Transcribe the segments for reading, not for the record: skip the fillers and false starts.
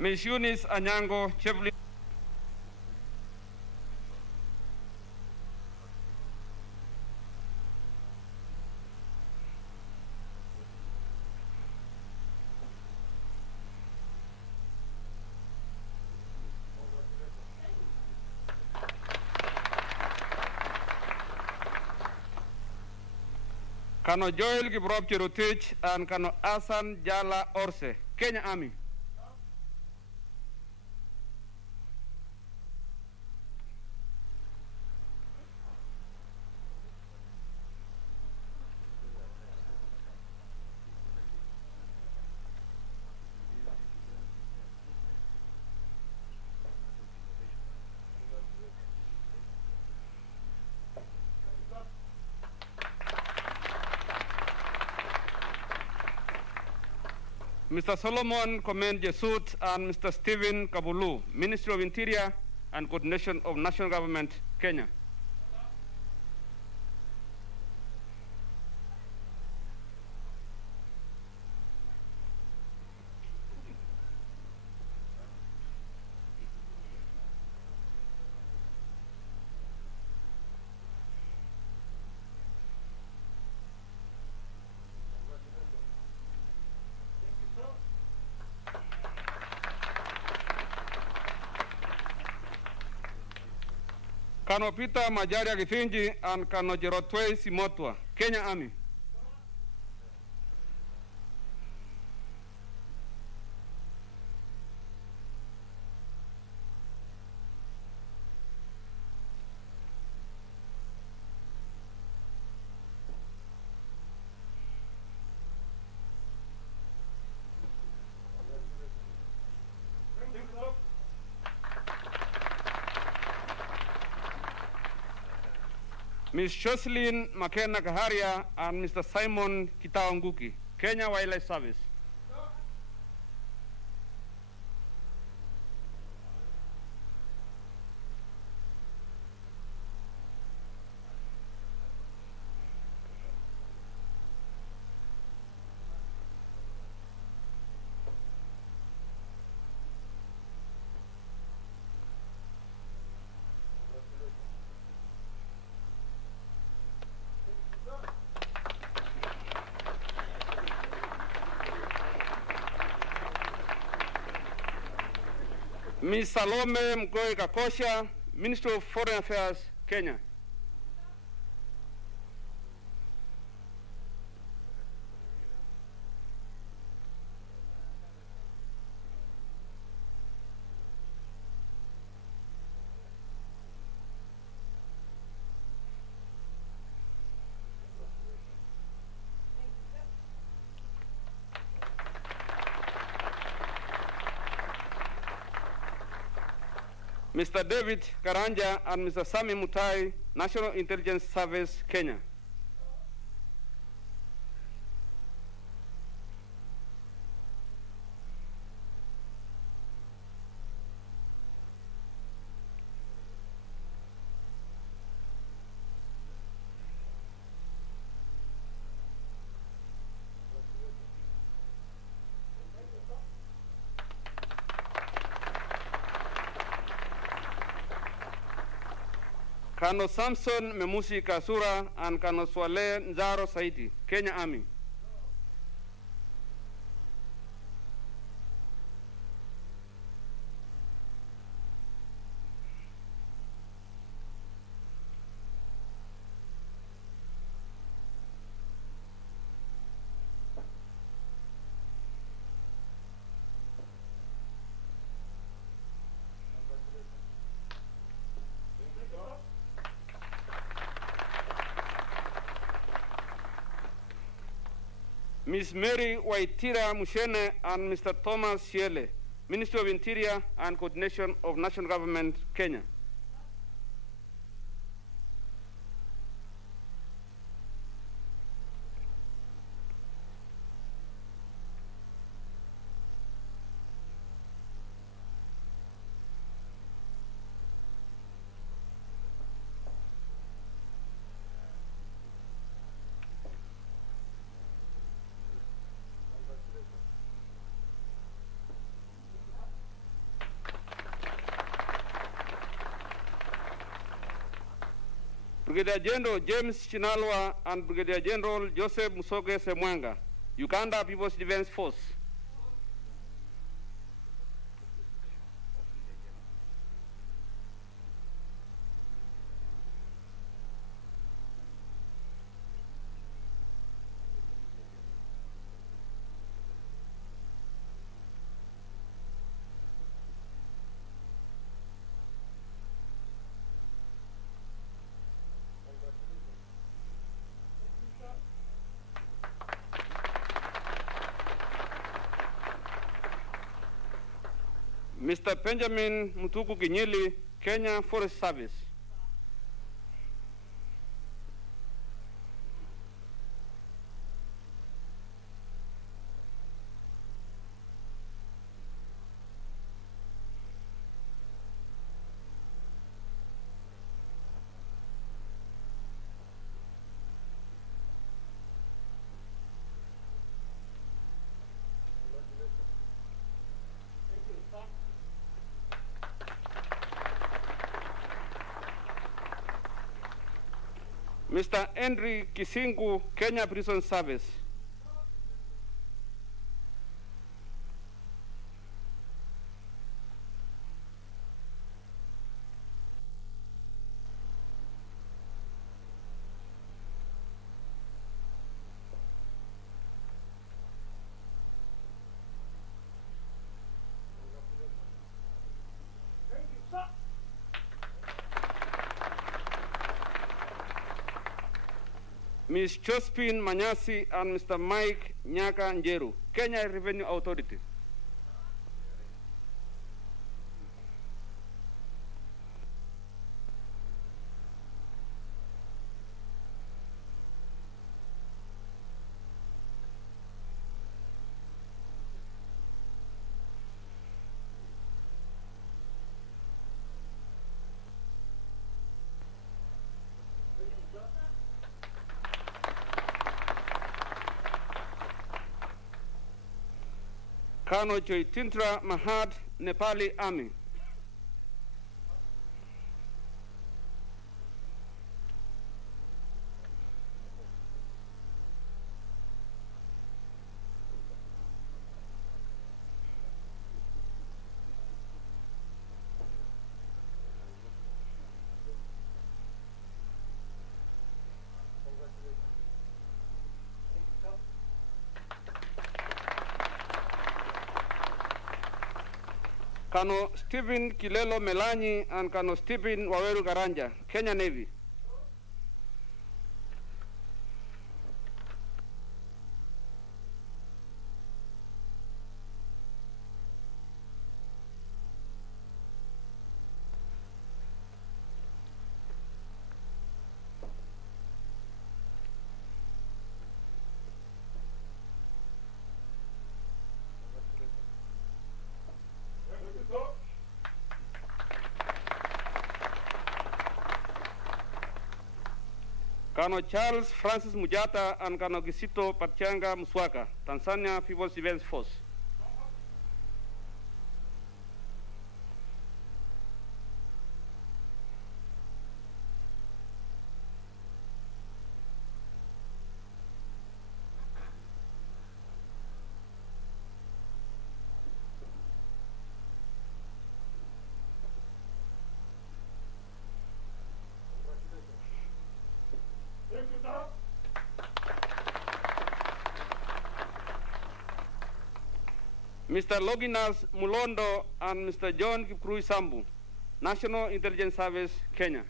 Ms. Eunice Anyango Chevlin. Kano Joel Kiprop Cherotich and Kano Asan Jala Orse, Kenya Army. Mr. Solomon Komen Jesut and Mr. Stephen Kabulu, Ministry of Interior and Coordination of National Government, Kenya. Kano Peter Majaria Githinji and Kano Jerotwe Simotwa, Kenya Army. Ms. Jocelyn Makena Kaharia and Mr. Simon Kitawanguki, Kenya Wildlife Service. Ms. Salome Mgoe Kakosha, Minister of Foreign Affairs, Kenya. Mr. David Karanja and Mr. Sami Mutai, National Intelligence Service, Kenya. Kano Samson Memusi Kasura and Kano Swale Nzaro Saidi, Kenya Army. Ms. Mary Waitira Mushene and Mr. Thomas Shiele, Ministry of Interior and Coordination of National Government, Kenya. Brigadier General James Chinalwa and Brigadier General Joseph Musoge Semwanga, Uganda People's Defense Force. Mr. Benjamin Mutuku Ginyili, Kenya Forest Service. Mr. Henry Kisingu, Kenya Prison Service. Ms. Josephine Manyasi and Mr. Mike Nyaka Njeru, Kenya Revenue Authority. Kano Choitintra Mahad, Nepali Army. Kano Stephen Kilelo Melanyi and Kano Stephen Waweru Garanja, Kenya Navy. Kano Charles Francis Mujata and Kano Gisito Pachanga Muswaka, Tanzania People's Defense Force. Mr. Loginas Mulondo and Mr. John Kipkrui Sambu, National Intelligence Service, Kenya.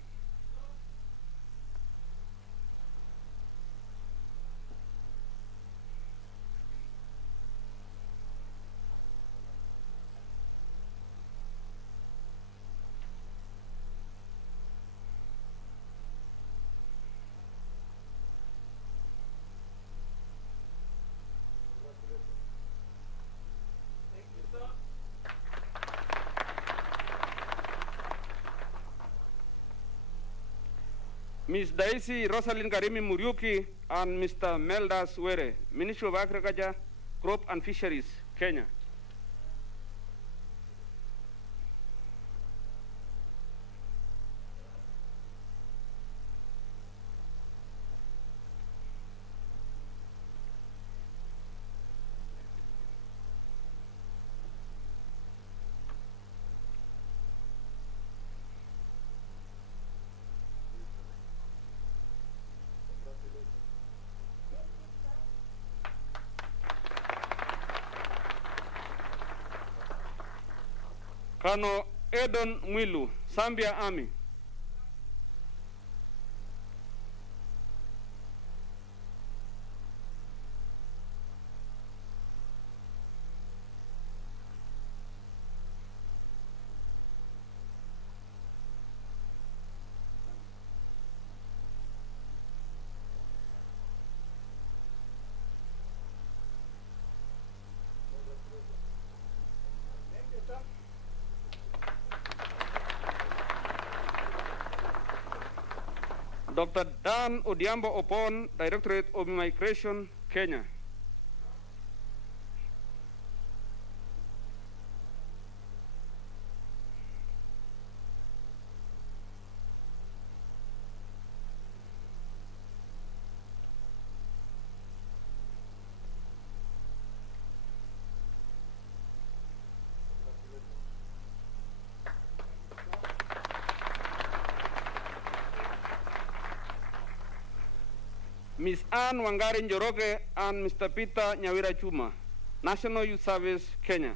Ms. Daisy Rosalind Karimi Muriuki and Mr. Meldas Were, Ministry of Agriculture, Crop and Fisheries, Kenya. Colonel Edon Mwilu, Zambia Army. Dr. Dan Odiambo Opon, Directorate of Immigration, Kenya. Ms. Ann Wangari Njoroge and Mr. Peter Nyawira Chuma, National Youth Service, Kenya.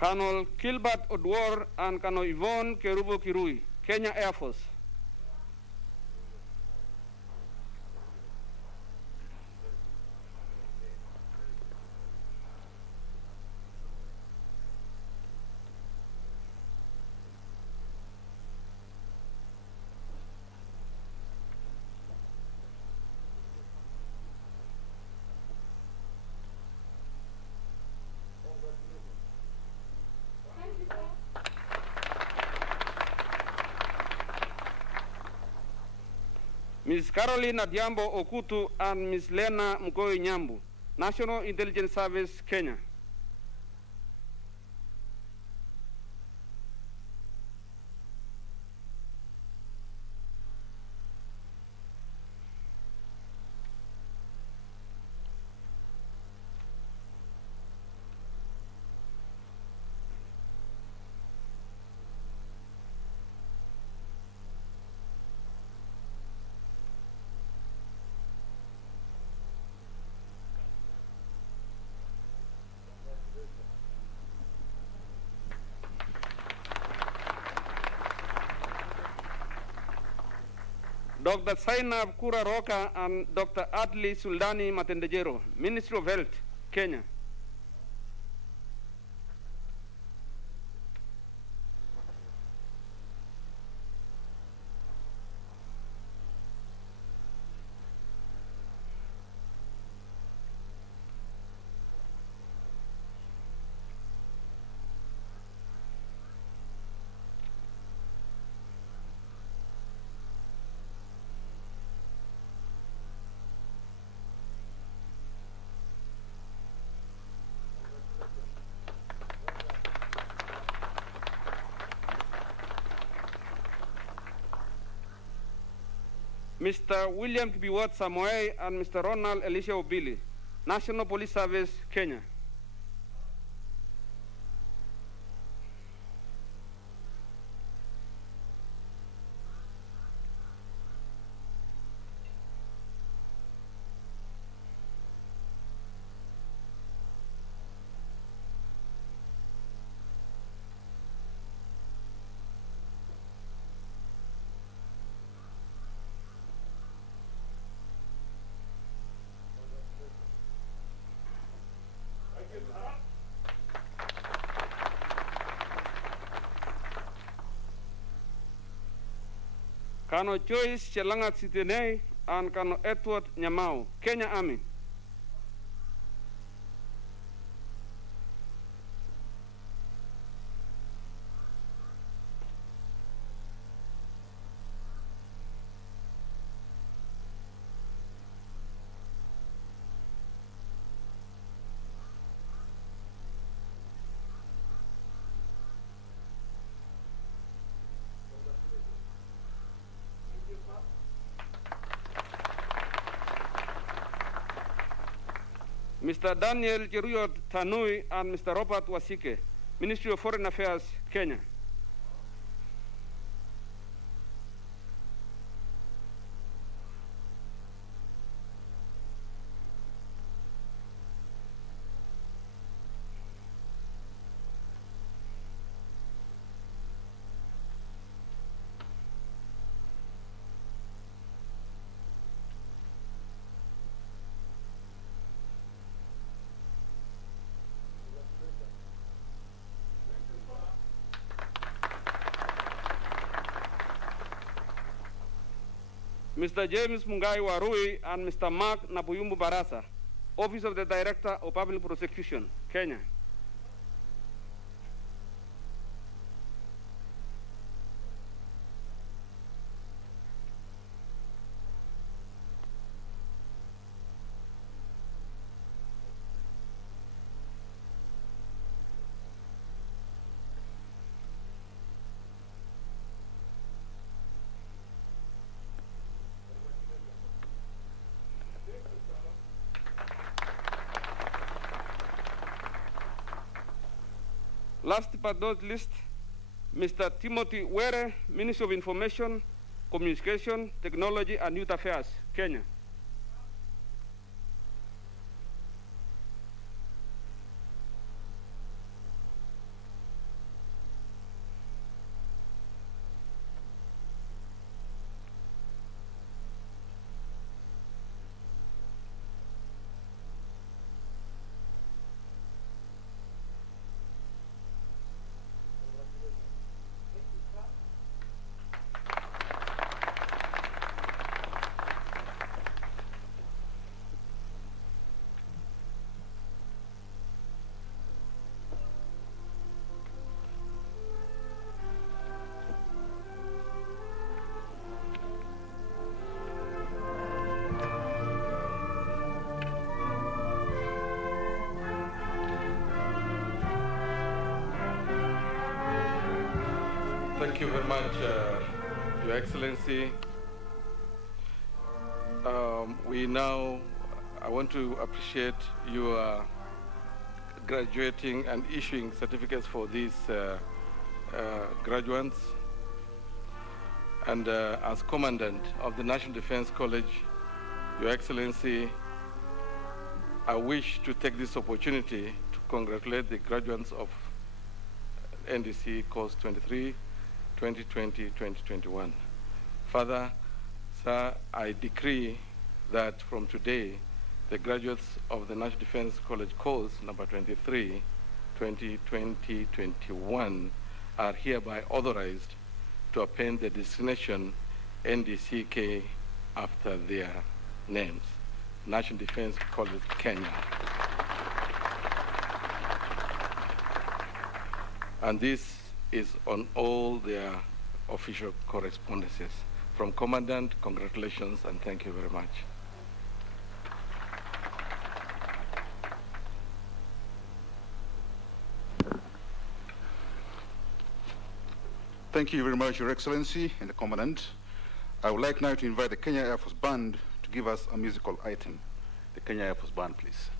Colonel Gilbert Odwor and Colonel Yvonne Kerubo Kirui, Kenya Air Force. Ms. Caroline Adiambo Okutu and Ms. Lena Mkoi Nyambu, National Intelligence Service, Kenya. Dr. Sainab Kura Roka and Dr. Adli Suldani Matendejero, Ministry of Health, Kenya. Mr. William Kibiwot Samoei and Mr. Ronald Elisha Obili, National Police Service, Kenya. Colonel Joyce Chelangat Sitenei and Colonel Edward Nyamau, Kenya Army. Mr. Daniel Jeruyot Tanui and Mr. Robert Wasike, Ministry of Foreign Affairs, Kenya. Mr. James Mungai Warui and Mr. Mark Nabuyumbu Barasa, Office of the Director of Public Prosecution, Kenya. Last but not least, Mr. Timothy Were, Minister of Information, Communication, Technology and Youth Affairs, Kenya. Thank you very much, Your Excellency. I want to appreciate your graduating and issuing certificates for these graduates. And as Commandant of the National Defense College, Your Excellency, I wish to take this opportunity to congratulate the graduates of NDC Course 23, 2020-2021. Further, sir, I decree that from today, the graduates of the National Defense College course number 23, 2020-21 are hereby authorized to append the designation NDCK after their names. National Defense College, Kenya. And this is on all their official correspondences. From Commandant, congratulations and thank you very much. Thank you very much, Your Excellency and the Commandant. I would like now to invite the Kenya Air Force Band to give us a musical item. The Kenya Air Force Band, please.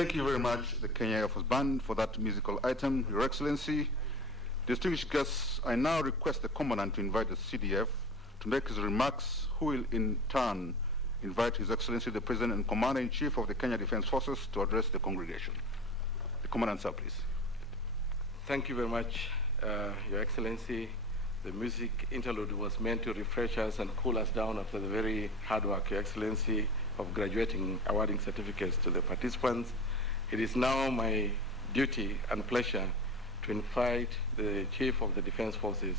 Thank you very much, the Kenya Air Force Band, for that musical item, Your Excellency. Distinguished guests, I now request the Commandant to invite the CDF to make his remarks, who will in turn invite His Excellency the President and Commander-in-Chief of the Kenya Defense Forces to address the congregation. The Commandant, sir, please. Thank you very much, Your Excellency. The music interlude was meant to refresh us and cool us down after the very hard work, Your Excellency, of graduating, awarding certificates to the participants. It is now my duty and pleasure to invite the Chief of the Defense Forces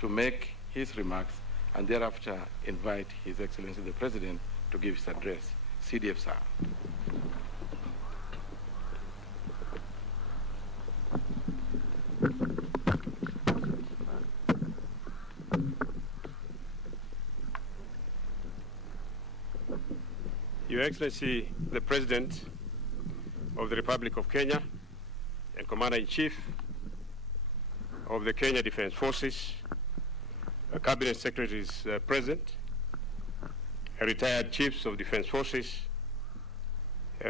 to make his remarks and thereafter invite His Excellency the President to give his address. CDF, sir. Your Excellency, the President of the Republic of Kenya and Commander-in-Chief of the Kenya Defense Forces, Cabinet Secretaries present, retired Chiefs of Defense Forces,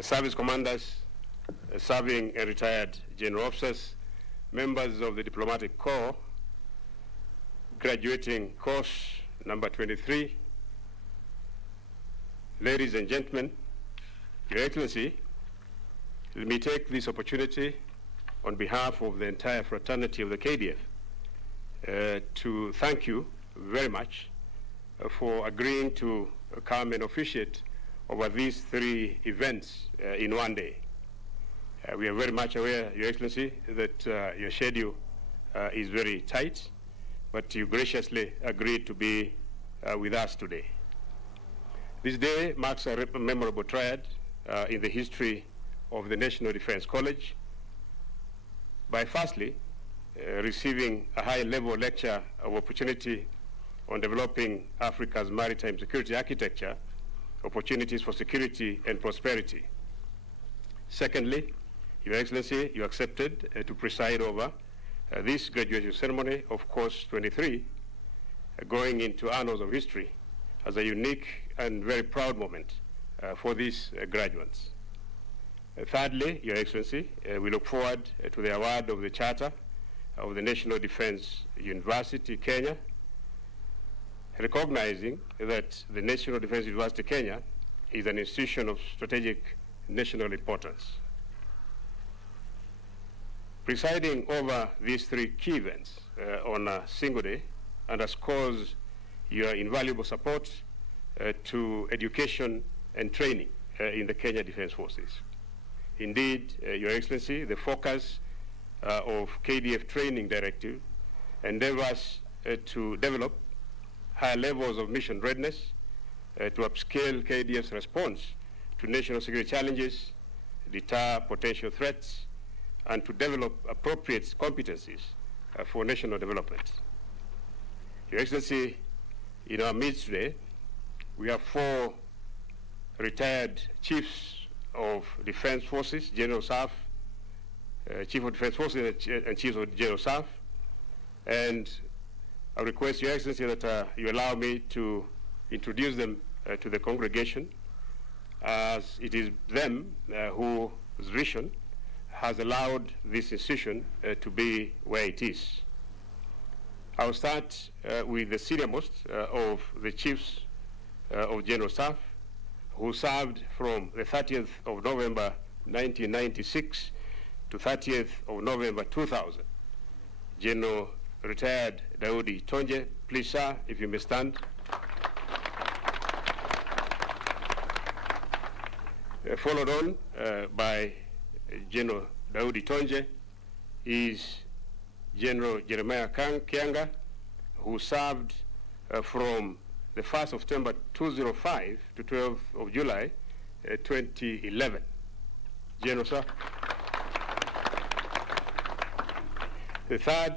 service commanders, serving and retired general officers, members of the Diplomatic Corps, graduating course number 23, ladies and gentlemen, Your Excellency, let me take this opportunity on behalf of the entire fraternity of the KDF to thank you very much for agreeing to come and officiate over these 3 events in one day. We are very much aware, Your Excellency, that your schedule is very tight, but you graciously agreed to be with us today. This day marks a memorable triad in the history of the National Defense College by firstly receiving a high-level lecture of opportunity on developing Africa's maritime security architecture, opportunities for security and prosperity. Secondly, Your Excellency, you accepted to preside over this graduation ceremony of course 23, going into annals of history as a unique and very proud moment for these graduates. Thirdly, Your Excellency, we look forward to the award of the Charter of the National Defense University, Kenya, recognizing that the National Defense University, Kenya, is an institution of strategic national importance. Presiding over these 3 key events on a single day underscores your invaluable support to education and training in the Kenya Defense Forces. Indeed, Your Excellency, the focus of KDF Training Directive endeavors to develop higher levels of mission readiness, to upscale KDF's response to national security challenges, deter potential threats, and to develop appropriate competencies for national development. Your Excellency, in our midst today, we have 4 retired chiefs of defense forces, General Staff, Chief of Defense Forces and Chiefs of General Staff, and I request Your Excellency that you allow me to introduce them to the congregation, as it is them whose vision has allowed this institution to be where it is. I'll start with the senior-most of the Chiefs of General Staff, who served from the 30th of November 1996 to 30th of November 2000. General Retired Daudi Tonje, please sir, if you may stand. Followed on by General Daudi Tonje is General Jeremiah Kianga, who served from the 1st of September 2005 to 12th of July 2011. General, sir. The third,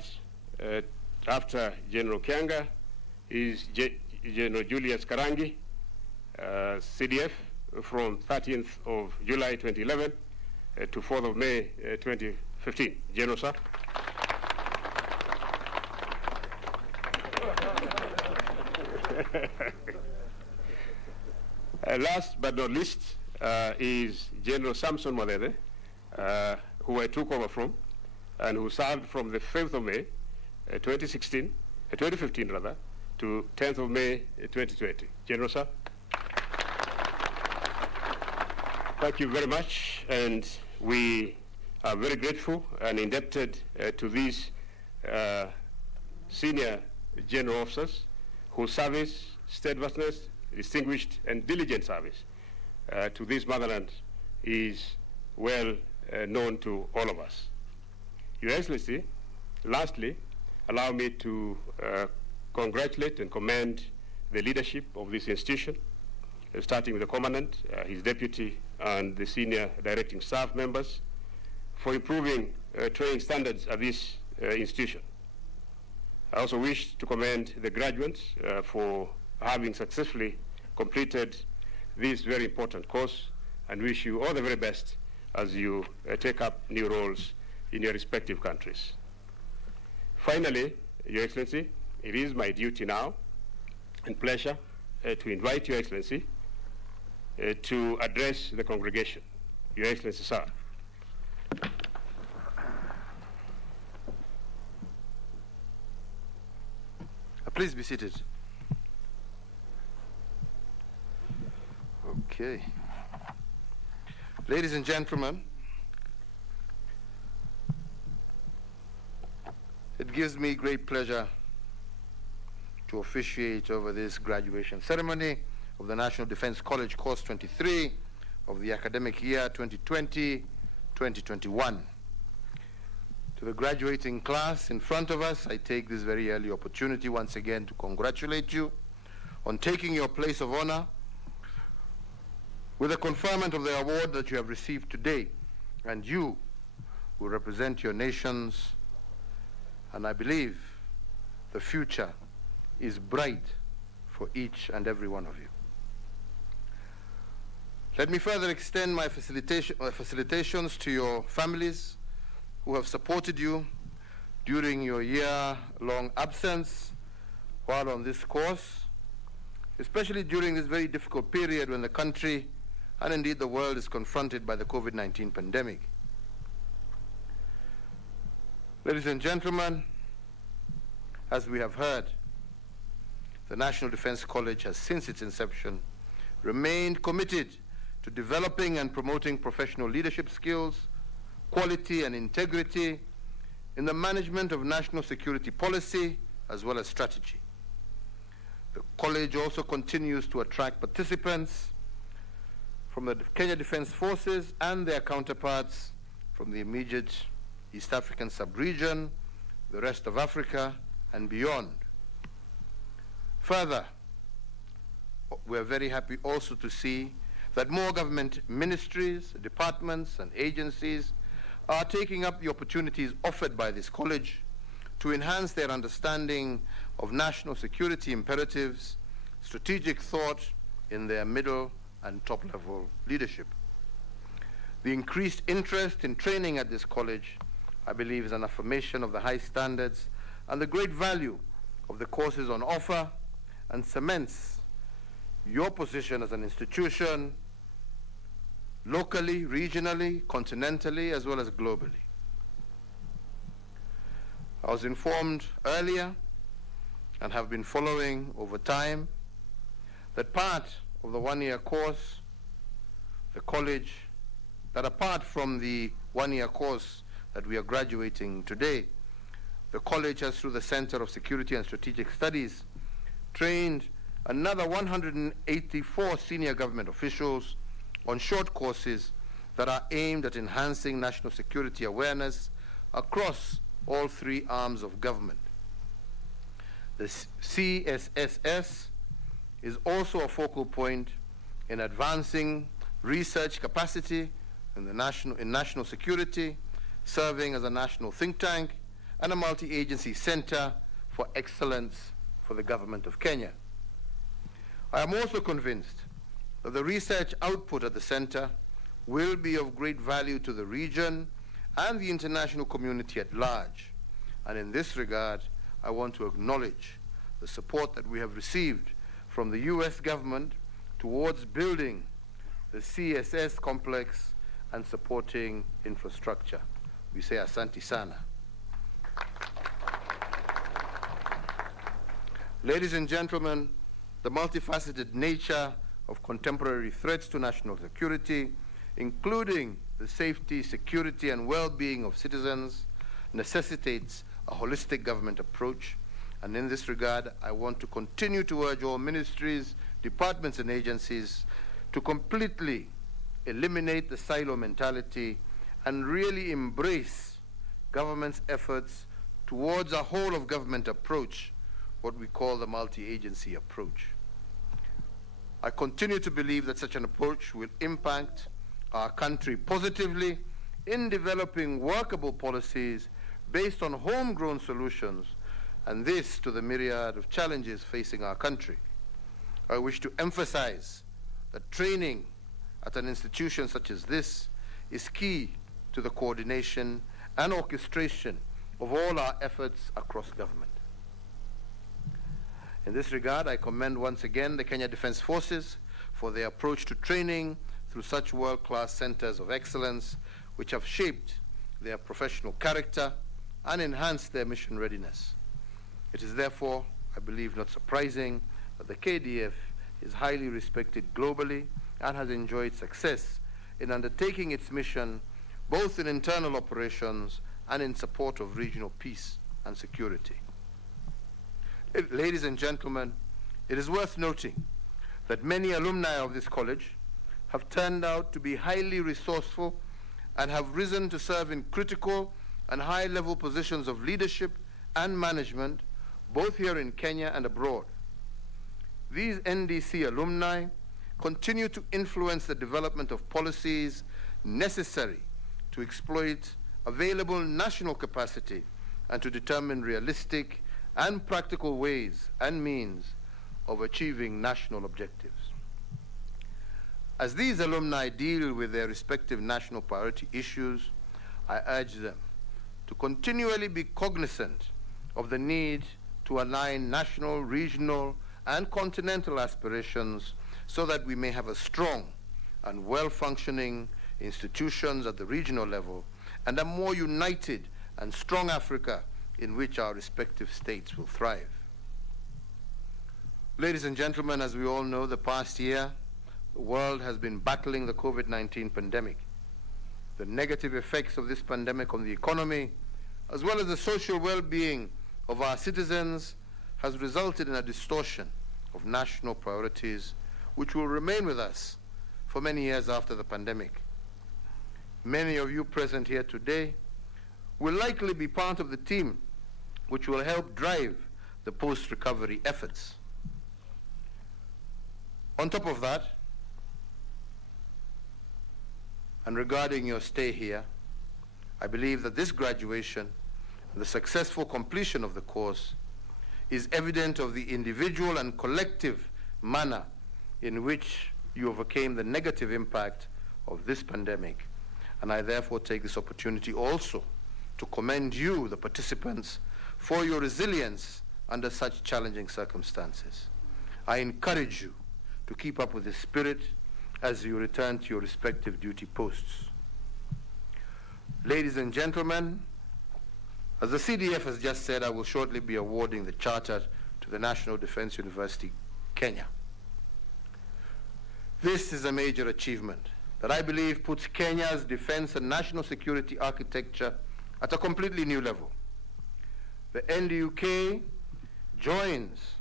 after General Kianga, is General Julius Karangi, CDF, from 13th of July 2011 to 4th of May 2015. General, sir. Last but not least is General Samson Madede, who I took over from, and who served from the 5th of May 2015 rather, to 10th of May 2020. General, sir. Thank you very much, and we are very grateful and indebted to these senior general officers whose service, steadfastness, distinguished and diligent service to this motherland is well known to all of us. Your Excellency, lastly, allow me to congratulate and commend the leadership of this institution, starting with the Commandant, his deputy, and the senior directing staff members for improving training standards at this institution. I also wish to commend the graduates for having successfully completed this very important course, and wish you all the very best as you take up new roles in your respective countries. Finally, Your Excellency, it is my duty now and pleasure to invite Your Excellency to address the congregation. Your Excellency, sir. Please be seated. Okay. Ladies and gentlemen, it gives me great pleasure to officiate over this graduation ceremony of the National Defense College Course 23 of the academic year 2020-2021. To the graduating class in front of us, I take this very early opportunity once again to congratulate you on taking your place of honor with the conferment of the award that you have received today. And you will represent your nations, and I believe the future is bright for each and every one of you. Let me further extend my felicitations to your families who have supported you during your year-long absence while on this course, especially during this very difficult period when the country and indeed the world is confronted by the COVID-19 pandemic. Ladies and gentlemen, as we have heard, the National Defense College has since its inception remained committed to developing and promoting professional leadership skills, quality and integrity in the management of national security policy as well as strategy. The college also continues to attract participants from the Kenya Defense Forces and their counterparts from the immediate East African sub-region, the rest of Africa, and beyond. Further, we're very happy also to see that more government ministries, departments, and agencies are taking up the opportunities offered by this college to enhance their understanding of national security imperatives, strategic thought in their middle and top-level leadership. The increased interest in training at this college, I believe, is an affirmation of the high standards and the great value of the courses on offer, and cements your position as an institution locally, regionally, continentally, as well as globally. I was informed earlier and have been following over time that part of the one-year course, the college, that apart from the one-year course that we are graduating today, the college has, through the Center of Security and Strategic Studies, trained another 184 senior government officials on short courses that are aimed at enhancing national security awareness across all three arms of government. The CSSS is also a focal point in advancing research capacity in national security, serving as a national think tank and a multi-agency center for excellence for the government of Kenya. I am also convinced that the research output at the center will be of great value to the region and the international community at large. And in this regard, I want to acknowledge the support that we have received from the US government towards building the CSS complex and supporting infrastructure. We say asante sana. Ladies and gentlemen, the multifaceted nature of contemporary threats to national security, including the safety, security, and well-being of citizens, necessitates a holistic government approach. And in this regard, I want to continue to urge all ministries, departments, and agencies to completely eliminate the silo mentality and really embrace government's efforts towards a whole-of-government approach, what we call the multi-agency approach. I continue to believe that such an approach will impact our country positively in developing workable policies based on homegrown solutions, and this to the myriad of challenges facing our country. I wish to emphasize that training at an institution such as this is key to the coordination and orchestration of all our efforts across government. In this regard, I commend once again the Kenya Defense Forces for their approach to training through such world-class centers of excellence, which have shaped their professional character and enhanced their mission readiness. It is therefore, I believe, not surprising that the KDF is highly respected globally and has enjoyed success in undertaking its mission both in internal operations and in support of regional peace and security. Ladies and gentlemen, it is worth noting that many alumni of this college have turned out to be highly resourceful and have risen to serve in critical and high-level positions of leadership and management, both here in Kenya and abroad. These NDC alumni continue to influence the development of policies necessary to exploit available national capacity and to determine realistic and practical ways and means of achieving national objectives. As these alumni deal with their respective national priority issues, I urge them to continually be cognizant of the need to align national, regional, and continental aspirations so that we may have a strong and well-functioning institutions at the regional level and a more united and strong Africa in which our respective states will thrive. Ladies and gentlemen, as we all know, the past year, the world has been battling the COVID-19 pandemic. The negative effects of this pandemic on the economy, as well as the social well-being of our citizens, has resulted in a distortion of national priorities, which will remain with us for many years after the pandemic. Many of you present here today will likely be part of the team which will help drive the post-recovery efforts. On top of that, and regarding your stay here, I believe that this graduation, the successful completion of the course, is evident of the individual and collective manner in which you overcame the negative impact of this pandemic. And I therefore take this opportunity also to commend you, the participants, for your resilience under such challenging circumstances. I encourage you to keep up with this spirit as you return to your respective duty posts. Ladies and gentlemen, as the CDF has just said, I will shortly be awarding the charter to the National Defense University, Kenya. This is a major achievement that I believe puts Kenya's defense and national security architecture at a completely new level. The NDUK joins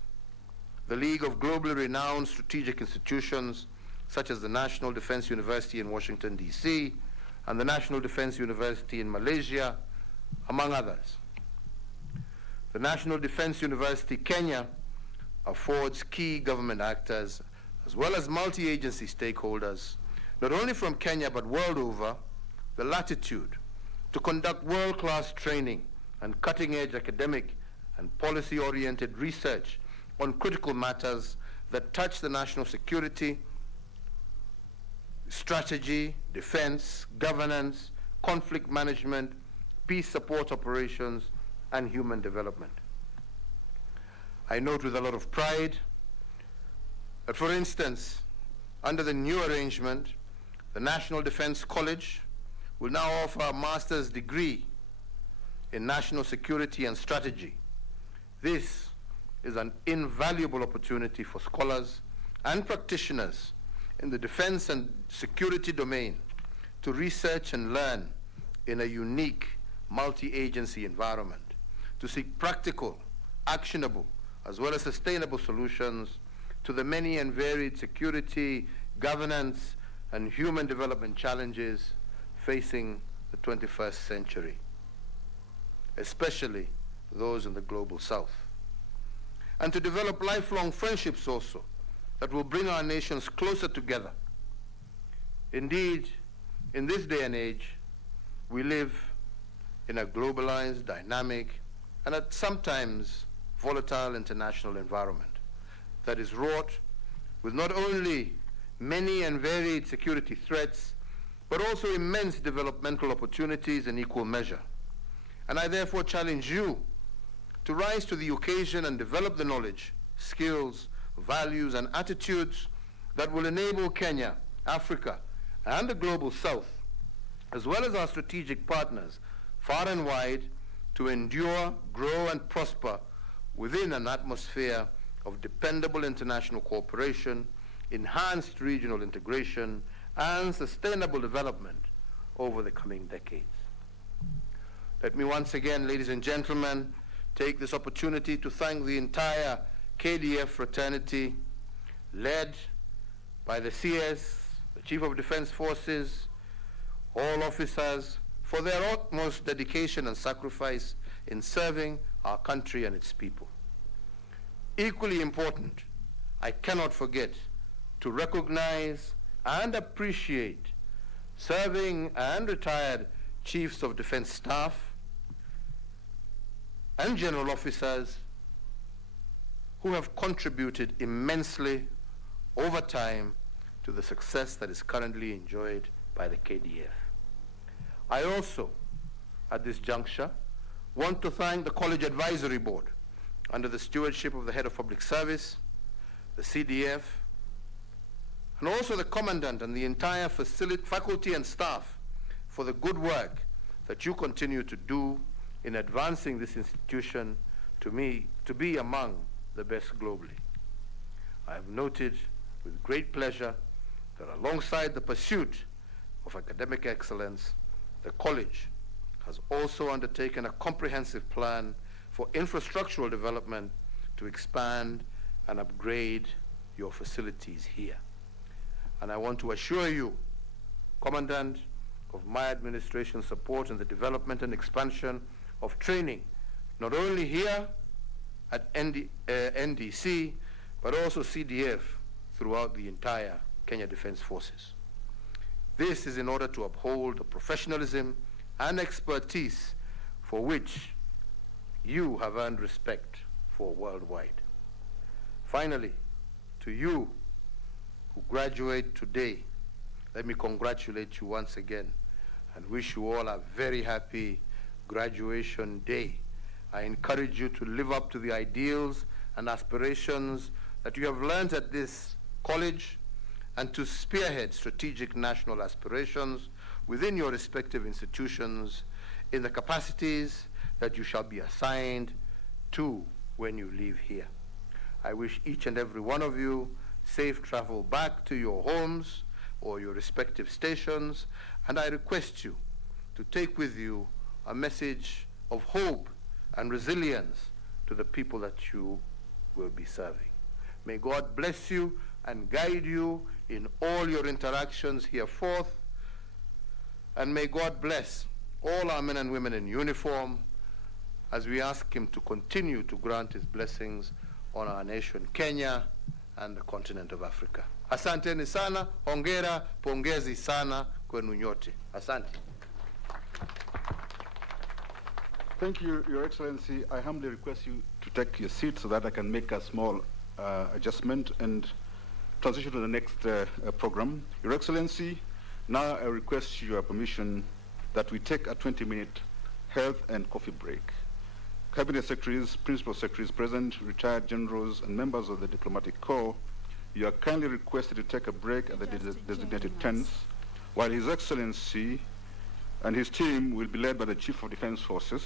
the League of globally renowned strategic institutions such as the National Defense University in Washington, D.C., and the National Defense University in Malaysia, among others. The National Defense University Kenya affords key government actors as well as multi-agency stakeholders, not only from Kenya but world over, the latitude to conduct world-class training and cutting-edge academic and policy-oriented research on critical matters that touch the national security, strategy, defense, governance, conflict management, peace support operations, and human development. I note with a lot of pride that, for instance, under the new arrangement, the National Defense College will now offer a master's degree in national security and strategy. This is an invaluable opportunity for scholars and practitioners in the defense and security domain to research and learn in a unique multi-agency environment, to seek practical, actionable, as well as sustainable solutions to the many and varied security, governance, and human development challenges facing the 21st century, especially those in the global south. And to develop lifelong friendships also that will bring our nations closer together. Indeed, in this day and age, we live in a globalized, dynamic, and at sometimes volatile international environment that is wrought with not only many and varied security threats, but also immense developmental opportunities in equal measure. And I therefore challenge you to rise to the occasion and develop the knowledge, skills, values, and attitudes that will enable Kenya, Africa, and the global south, as well as our strategic partners far and wide, to endure, grow, and prosper within an atmosphere of dependable international cooperation, enhanced regional integration, and sustainable development over the coming decades. Let me once again, ladies and gentlemen, take this opportunity to thank the entire KDF fraternity, led by the CS, the Chief of Defense Forces, all officers, for their utmost dedication and sacrifice in serving our country and its people. Equally important, I cannot forget to recognize and appreciate serving and retired Chiefs of Defense Staff and general officers who have contributed immensely over time to the success that is currently enjoyed by the KDF. I also, at this juncture, want to thank the College Advisory Board under the stewardship of the Head of Public Service, the CDF, and also the Commandant and the entire faculty and staff for the good work that you continue to do in advancing this institution to be among the best globally. I have noted with great pleasure that alongside the pursuit of academic excellence, the college has also undertaken a comprehensive plan for infrastructural development to expand and upgrade your facilities here. And I want to assure you, Commandant, of my administration's support in the development and expansion of training, not only here at NDC, but also CDF throughout the entire Kenya Defense Forces. This is in order to uphold the professionalism and expertise for which you have earned respect for worldwide. Finally, to you who graduate today, let me congratulate you once again and wish you all a very happy graduation day. I encourage you to live up to the ideals and aspirations that you have learned at this college and to spearhead strategic national aspirations within your respective institutions in the capacities that you shall be assigned to when you leave here. I wish each and every one of you safe travel back to your homes or your respective stations, and I request you to take with you a message of hope and resilience to the people that you will be serving. May God bless you and guide you in all your interactions hereforth, and may God bless all our men and women in uniform as we ask him to continue to grant his blessings on our nation, Kenya, and the continent of Africa. Asanteni sana, hongera, pongezi sana kwenu nyote. Asante. Thank you, Your Excellency. I humbly request you to take your seat so that I can make a small adjustment and transition to the next program. Your Excellency, now I request your permission that we take a 20-minute health and coffee break. Cabinet Secretaries, Principal Secretaries present, retired generals, and members of the Diplomatic Corps, you are kindly requested to take a break at the designated tents while His Excellency and his team will be led by the Chief of Defense Forces,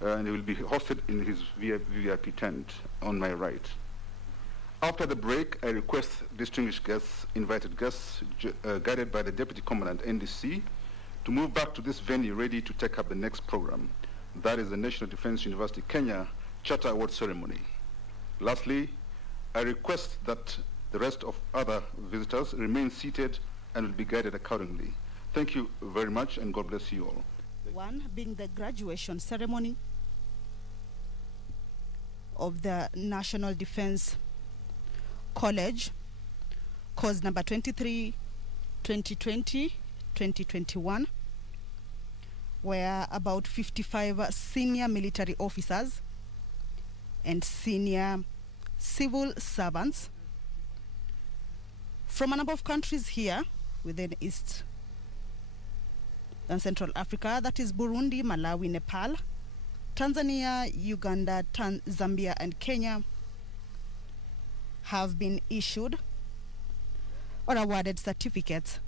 and he will be hosted in his VIP tent on my right. After the break, I request distinguished guests, invited guests, guided by the Deputy Commandant NDC, to move back to this venue ready to take up the next program. That is the National Defense University Kenya Charter Award Ceremony. Lastly, I request that the rest of other visitors remain seated and will be guided accordingly. Thank you very much, and God bless you all. One being the graduation ceremony of the National Defense College, course number 23, 2020-2021, where about 55 senior military officers and senior civil servants from a number of countries here within East and Central Africa, that is Burundi, Malawi, Nepal, Tanzania, Uganda, Zambia, and Kenya, have been issued or awarded certificates.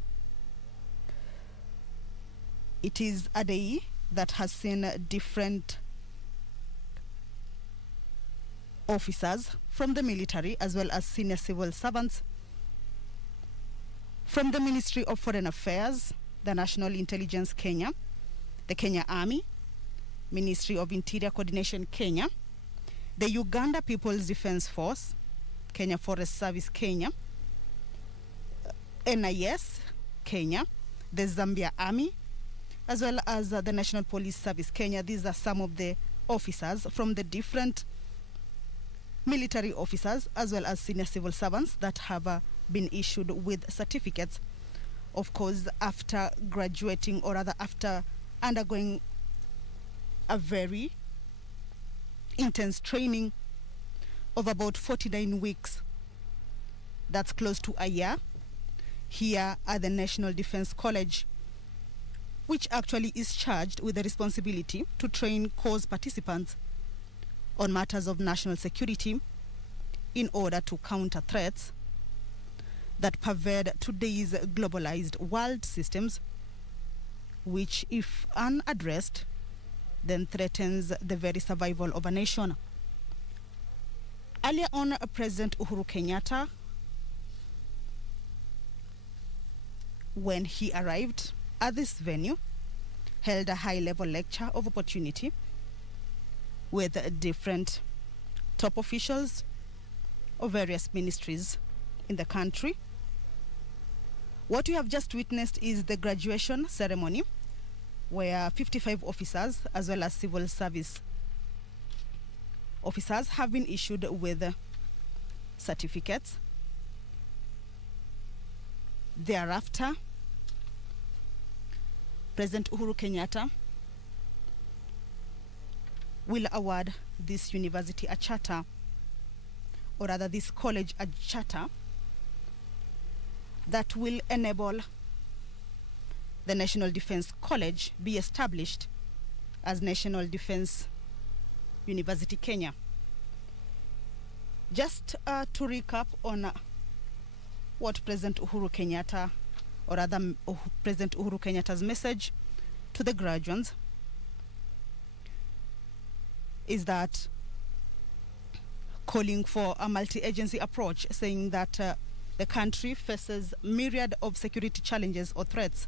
It is a day that has seen different officers from the military as well as senior civil servants from the Ministry of Foreign Affairs, the National Intelligence Kenya, the Kenya Army, Ministry of Interior Coordination Kenya, the Uganda People's Defense Force, Kenya Forest Service Kenya, NIS Kenya, the Zambia Army, as well as the National Police Service Kenya. These are some of the officers from the different military officers as well as senior civil servants that have been issued with certificates, of course, after graduating, or rather after undergoing a very intense training of about 49 weeks. That's close to a year here at the National Defense College, which actually is charged with the responsibility to train course participants on matters of national security in order to counter threats that pervade today's globalized world systems, which, if unaddressed, then threatens the very survival of a nation. Earlier on, President Uhuru Kenyatta, when he arrived at this venue, held a high-level lecture of opportunity with different top officials of various ministries in the country. What we have just witnessed is the graduation ceremony, where 55 officers as well as civil service officers have been issued with certificates. Thereafter, President Uhuru Kenyatta will award this university a charter, or rather this college a charter, that will enable the National Defense College be established as National Defense University Kenya. Just to recap on what President Uhuru Kenyatta, or rather President Uhuru Kenyatta's message to the graduates is that calling for a multi-agency approach, saying that the country faces myriad of security challenges or threats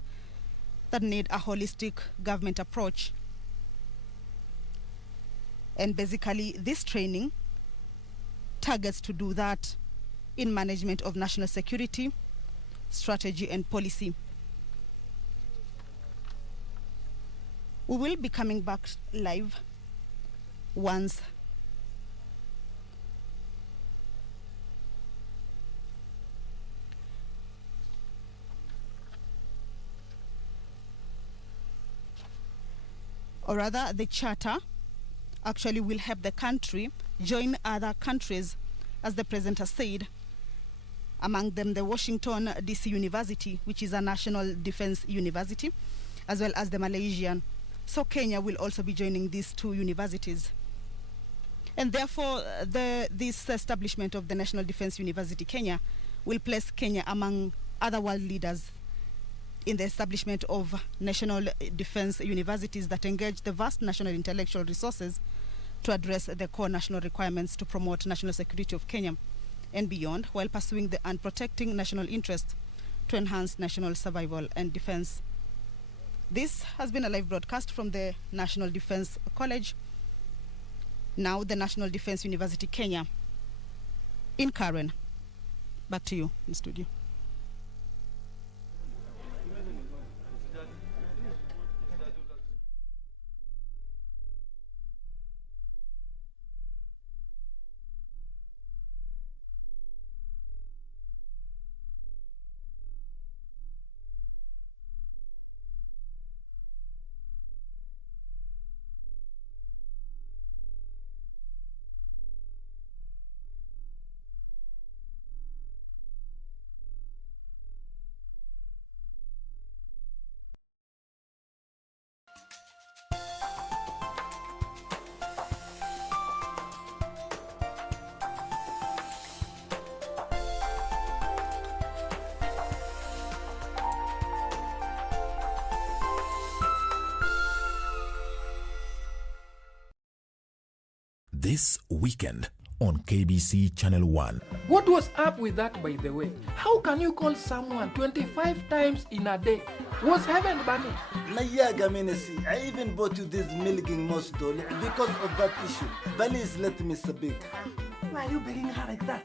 that need a holistic government approach. And basically, this training targets to do that in management of national security, strategy, and policy. We will be coming back live once or rather the charter actually will help the country join other countries, as the president has said, among them the Washington DC University, which is a national defense university, as well as the Malaysian. So Kenya will also be joining these two universities. And therefore, this establishment of the National Defense University Kenya will place Kenya among other world leaders in the establishment of national defense universities that engage the vast national intellectual resources to address the core national requirements to promote national security of Kenya and beyond, while pursuing and protecting national interest to enhance national survival and defense. This has been a live broadcast from the National Defense College, now the National Defense University Kenya, in Karen. Back to you in studio. This weekend on KBC Channel 1. What was up with that, by the way? How can you call someone 25 times in a day? Was heaven burning? Nayaga Menesi, I even bought you this milking mouse doll because of that issue. Please let me speak. Why are you begging her like that?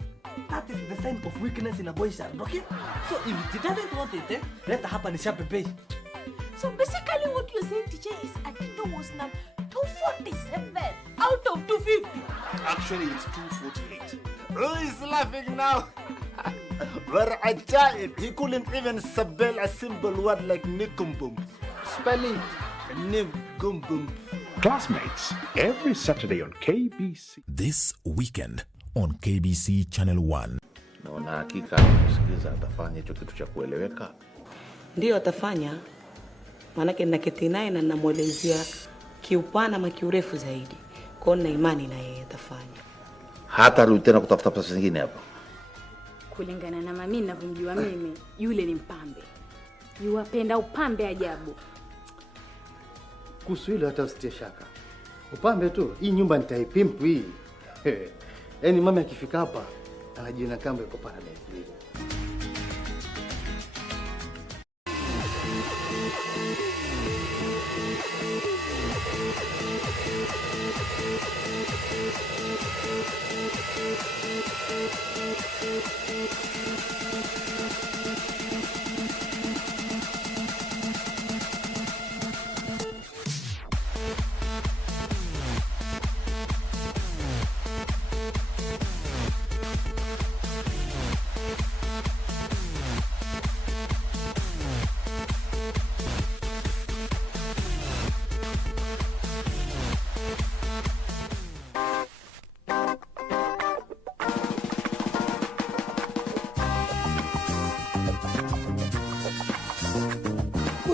That is the sign of weakness in a boy's child, okay? So if she doesn't want it, let her happen in sharp pay. So basically what you're saying, teacher, is Atindo was now 247 out of 250. Actually, it's 248. Who is laughing now? Where Ajaib, he couldn't even spell a simple word like Nikumbum. Spell it. Nikumbum. Classmates, every Saturday on KBC. This weekend on KBC Channel 1. Naona hakika kusikiza atafanya hicho kitu cha kueleweka. Ndio atafanya. Manake ninaketi naye na ninamwelezea kiupana ama kiurefu zaidi. Kwa hiyo nina imani na yeye atafanya. Hata rudi tena kutafuta pesa zingine hapa. Kulingana na mimi ninavyomjua mimi, yule ni mpambe. Yuwapenda upambe ajabu. Kuhusu hilo hata usitie shaka. Upambe tu, hii nyumba nitaipimpu hii. Yaani mama akifika hapa anajiona kama yuko paradise.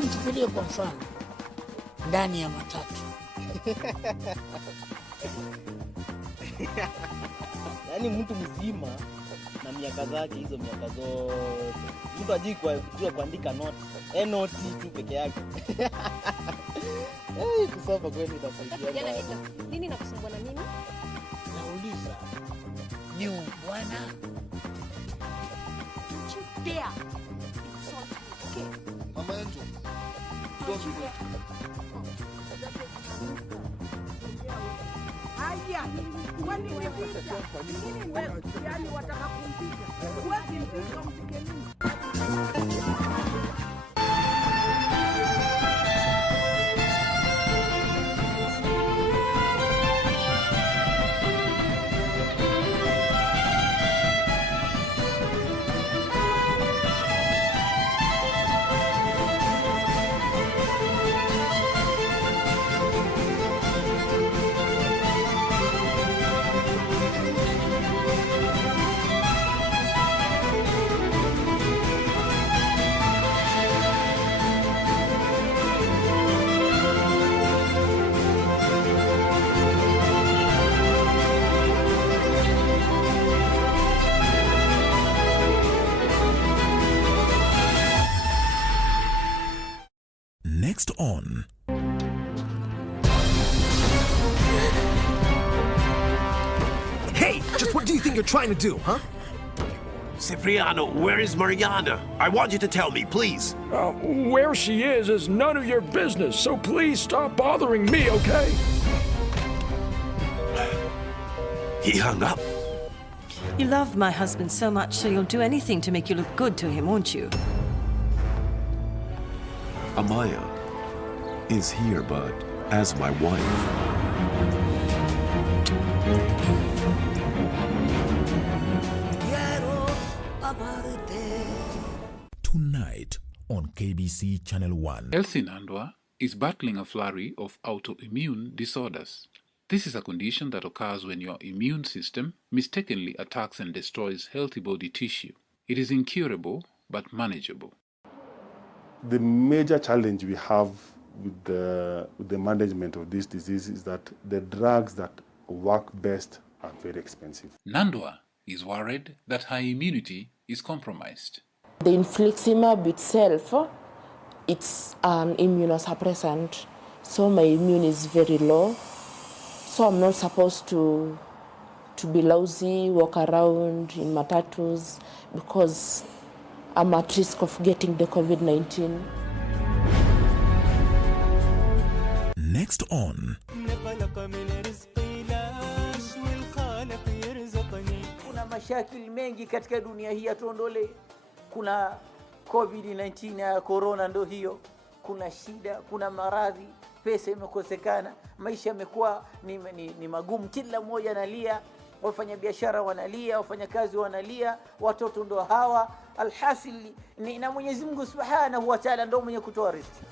Nichukulie kwa mfano ndani ya matatu. Yaani mtu mzima na miaka zake hizo miaka zote. Mtu ajui kujua kuandika note. Note tu peke yake. Kusoma kweli itasaidia. Jana nini nakusumbua na mimi? Nauliza. Ni bwana. There. It's all okay. Mama yetu. Haya, kwani wewe nini wewe yani wataka kumpiga? Huwezi mpige nini? Next on. Hey, just what do you think you're trying to do, huh? Cipriano, where is Mariana? I want you to tell me, please. Where she is none of your business, so please stop bothering me, okay? He hung up. You love my husband so much, so you'll do anything to make you look good to him, won't you? Amaya is here, but as my wife. Tonight on KBC Channel 1. Elsie Nandwa is battling a flurry of autoimmune disorders. This is a condition that occurs when your immune system mistakenly attacks and destroys healthy body tissue. It is incurable but manageable. The major challenge we have with the management of this disease is that the drugs that work best are very expensive. Nandwa is worried that her immunity is compromised. The infliximab itself, it's an immunosuppressant, so my immune is very low. So I'm not supposed to be lousy, walk around in matatus, because I'm at risk of getting the COVID-19. Next on. Kuna mashakili mengi katika dunia hii, atuondole. Kuna COVID-19 ya corona, ndo hiyo. Kuna shida, kuna maradhi, pesa imekosekana, maisha yamekuwa ni magumu, kila mmoja analia, wafanya biashara wanalia, wafanya kazi wanalia, watoto ndo hawa. Alhasili ni na Mwenyezi Mungu Subhanahu wa Ta'ala ndo mwenye kutoa riziki.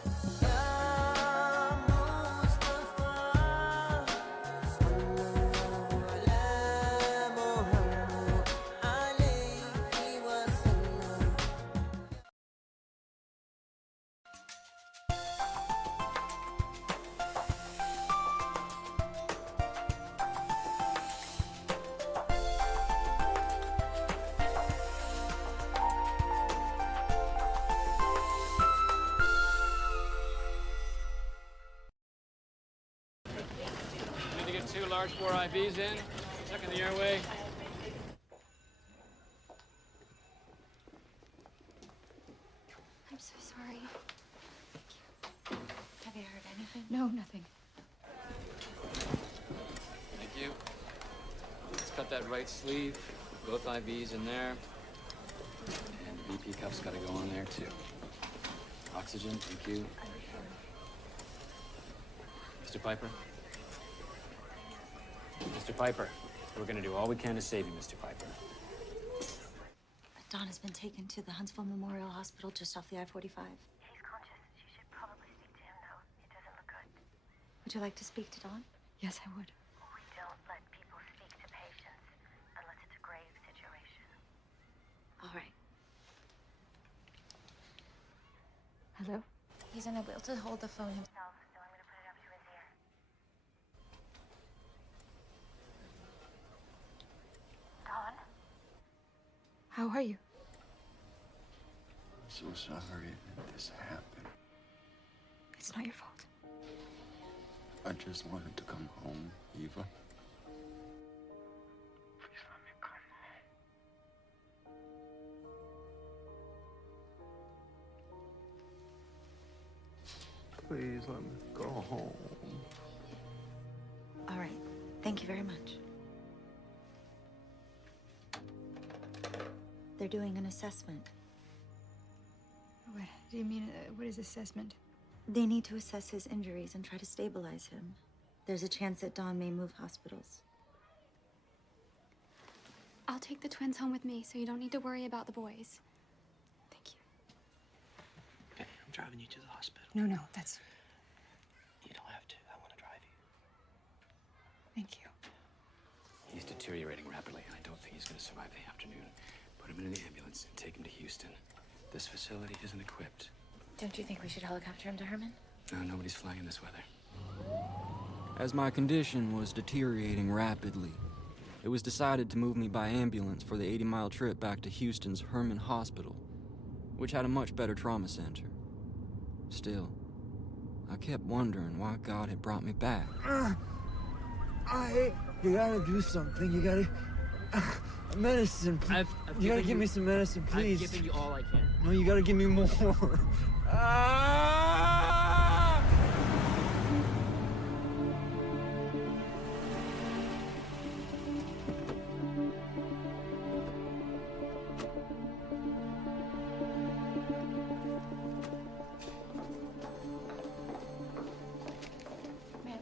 Two large 4 IVs in, checking the airway. I'm so sorry. Have you heard anything? No, nothing. Thank you. Let's cut that right sleeve. Both IVs in there. And the BP cuff's got to go on there too. Oxygen, thank you. Mr. Piper? Mr. Piper, we're going to do all we can to save you, Mr. Piper. Don has been taken to the Huntsville Memorial Hospital just off the I-45. He's conscious. You should probably speak to him, though. It doesn't look good. Would you like to speak to Don? Yes, I would. We don't let people speak to patients unless it's a grave situation. All right. Hello? He's unable to hold the phone himself. How are you? I'm so sorry that this happened. It's not your fault. I just wanted to come home, Eva. Please let me go home. All right. Thank you very much. They're doing an assessment. What do you mean? What is assessment? They need to assess his injuries and try to stabilize him. There's a chance that Don may move hospitals. I'll take the twins home with me, so you don't need to worry about the boys. Thank you. Okay, I'm driving you to the hospital. No, that's... You don't have to. I want to drive you. Thank you. He's deteriorating rapidly. I don't think he's going to survive the afternoon. Put him in the ambulance and take him to Houston. This facility isn't equipped. Don't you think we should helicopter him to Herman? No, nobody's flying in this weather. As my condition was deteriorating rapidly, it was decided to move me by ambulance for the 80-mile trip back to Houston's Herman Hospital, which had a much better trauma center. Still, I kept wondering why God had brought me back. You gotta do something. You gotta... medicine. You gotta give me some medicine, please. I've given you all I can. No, you gotta give me more. Ma'am,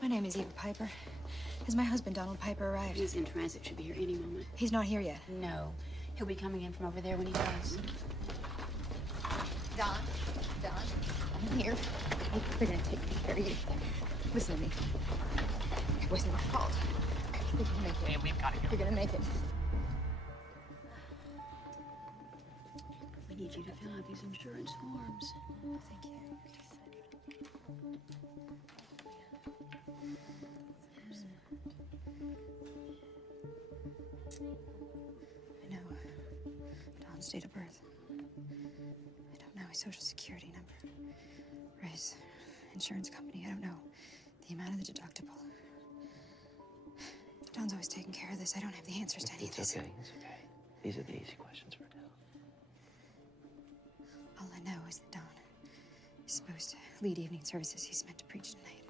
my name is Eva Piper. Has my husband, Donald Piper, arrived? He's in transit. Should be here any moment. He's not here yet. No. He'll be coming in from over there when he does. Don, I'm here. We're gonna take care of you. Listen to me. It wasn't your fault. You're gonna make it. We've got to go. You're gonna make it. We need you to fill out these insurance forms. Thank you. I know Don's date of birth. I don't know his social security number or his insurance company. I don't know the amount of the deductible. Don's always taking care of this. I don't have the answers to any of this. It's okay. These are the easy questions for now. All I know is that Don is supposed to lead evening services. He's meant to preach tonight.